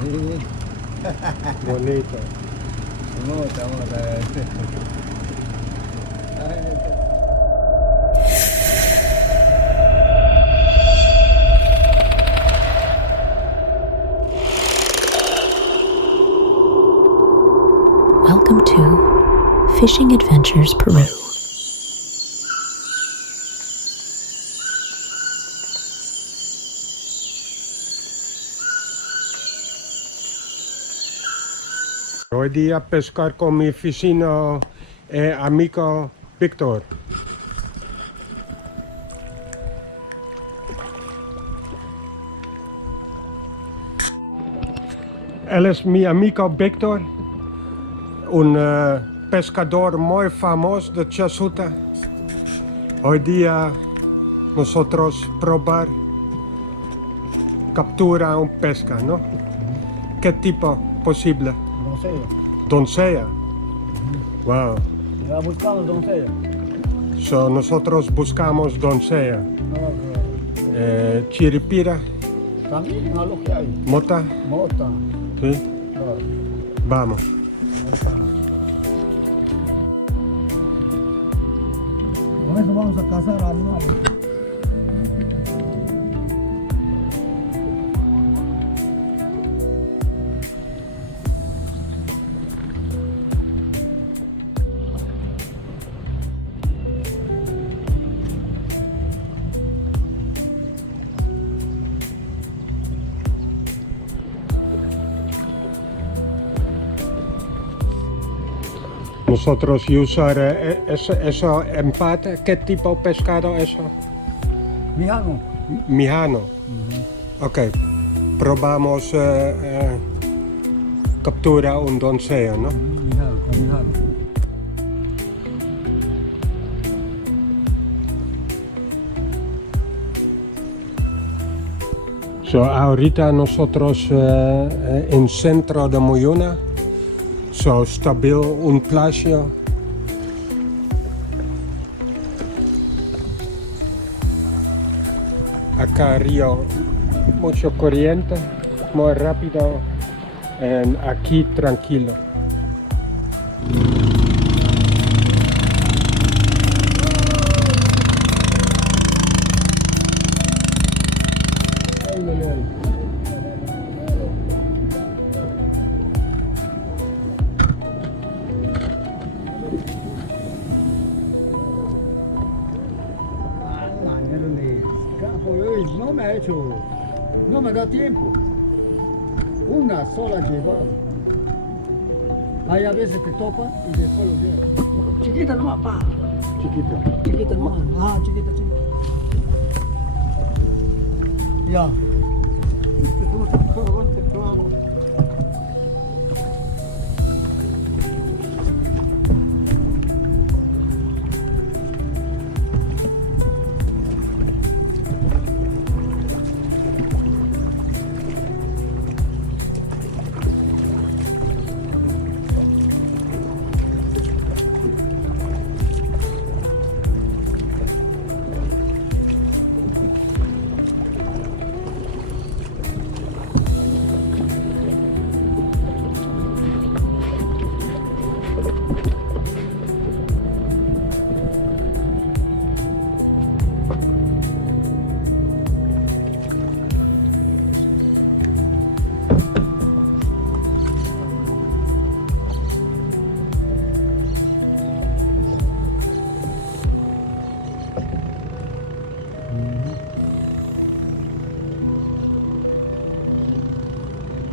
Sí. Bonito. Mota. Welcome to Fishing Adventures Peru. Hoy día pescar con mi vecino amigo Víctor. Él es mi amigo Víctor, un pescador muy famoso de Chazuta. Hoy día nosotros probar captura un pesca, ¿no? ¿Qué tipo posible? Doncella. Wow. Ya buscamos Doncella. So, nosotros buscamos Doncella. Chiripira. También a lo que hay. Mota. Mota. Sí. Claro. Vamos. Con eso vamos a cazar animales. Nosotros usar eso empate. ¿Qué tipo de pescado eso? Mijano. Mijano. Ok. Probamos captura un doncella, ¿no? Mijano, con mijano. So, ahorita nosotros en centro de Moyuna. So, stabil un placio. Acá río mucho corriente, muy rápido. Y aquí tranquilo. No me ha hecho, no me da tiempo. Una sola llevada. Hay a veces te topa y después lo lleva. Chiquita nomás, pa. Chiquita nomás. Ah, chiquita. Ya.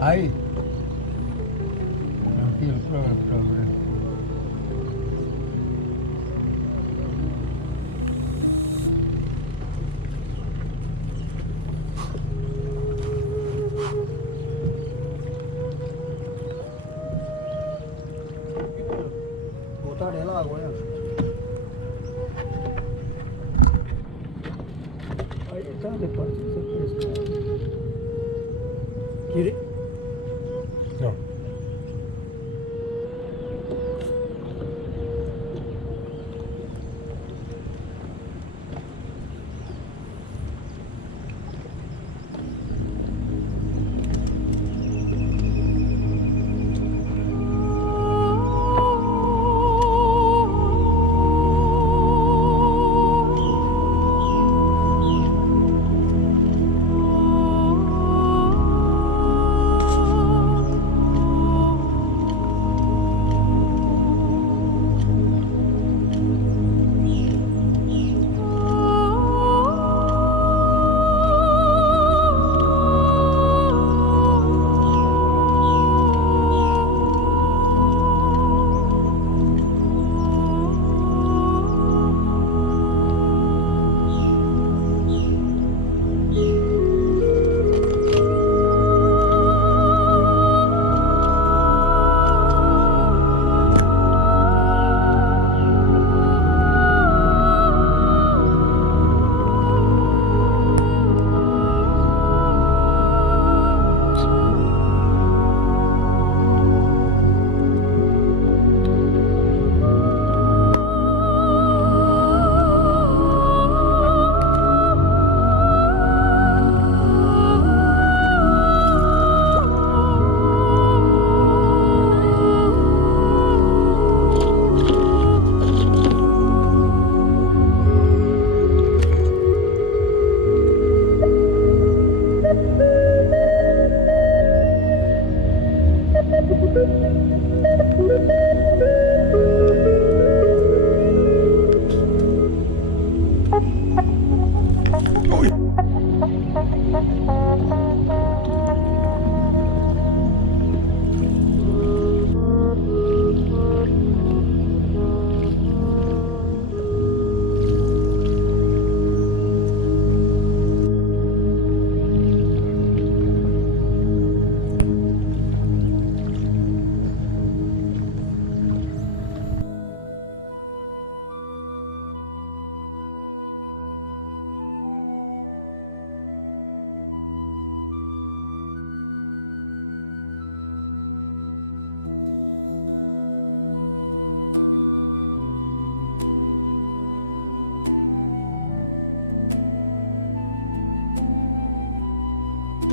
Ahí. Tranquilo, prueba. Botar el agua ya. Ahí está, de parte se pesca. ¿Quiere? No.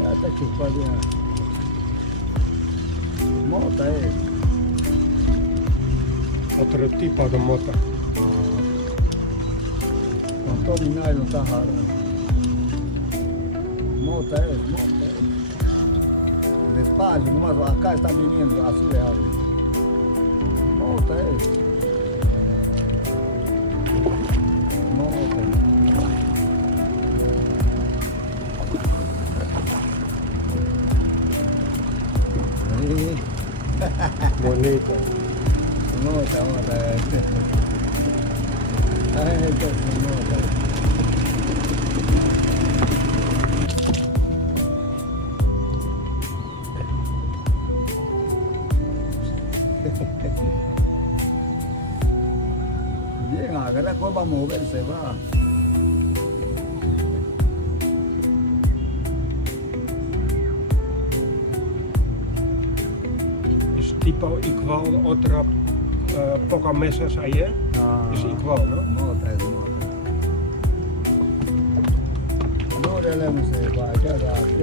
Ya está chupado ya. Mota Otro tipo de mota. Con todo y nada lo está jalando. Mota es. Despacio, nomás acá está viniendo, así le hablo. Mota es. Mota. Sí. Bonito. Mota. Ay, esta es mota. Bien, agarra pues va a moverse, va. Es tipo igual otra pocas mesas ayer. Es igual, ¿no? Mota es mota. No le leemos para allá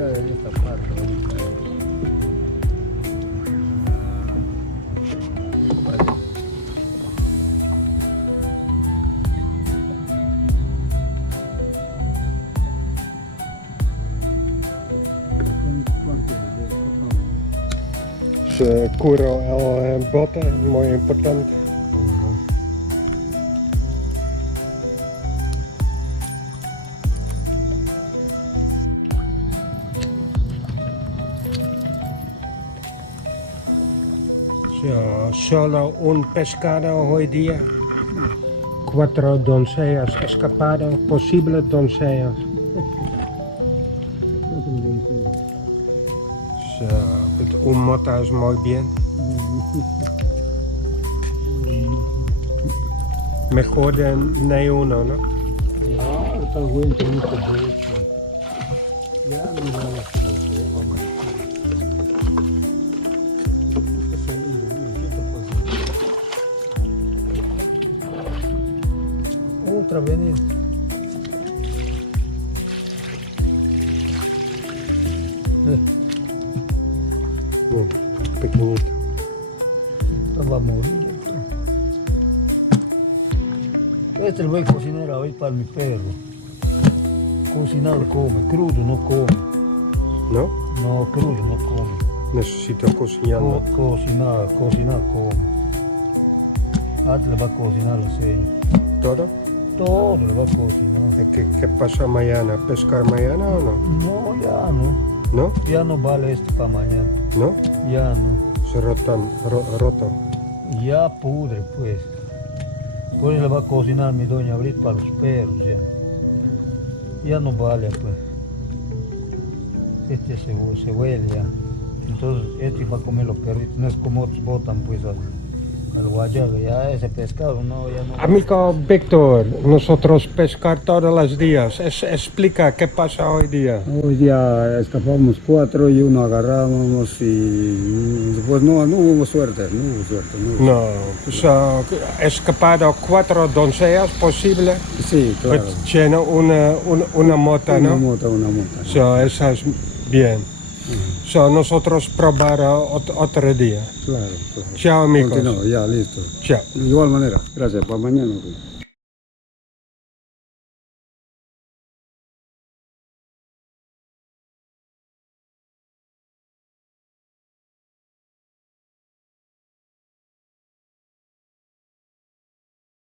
de esta parte. Curo el bote, muy importante. Solo un pescado hoy día, 4 doncellas escapadas, posibles doncellas. Un mota es muy bien. Mejor de ni uno, ¿no? Ya, está bueno, mucho mucho. Ya no va a otra venida. Bien, pequeñito. Va a morir. Este lo voy a cocinar hoy para mi perro. Cocinado come, crudo no come. ¿No? No, crudo no come. Necesito cocinarlo. Cocinar come. Ahora le va a cocinar el señor. ¿Todo? Todo le va a cocinar. ¿Qué pasa mañana? ¿Pescar mañana o no? No, ya no. ¿No? Ya no vale esto para mañana. ¿No? Ya no. Se roto. Ya pudre pues. Por eso le va a cocinar mi doña Abril para los perros ya. Ya no vale pues. Este se huele ya. Entonces este va a comer los perritos. No es como otros botan pues al Huallaga. Ya ese pescado no, ya no. Amigo Víctor, nosotros pescar todos los días. Explica qué pasa hoy día. Hoy día escapamos 4 y uno agarramos y después no hubo suerte, No, so, escapado 4 doncellas posible. Sí, claro. Tiene una mota, ¿no? Una mota. So, esa es bien. So, nosotros probar otro día. Claro. Chao amigos. Continúo, ya listo. Chao. De igual manera. Gracias, para mañana. Pues.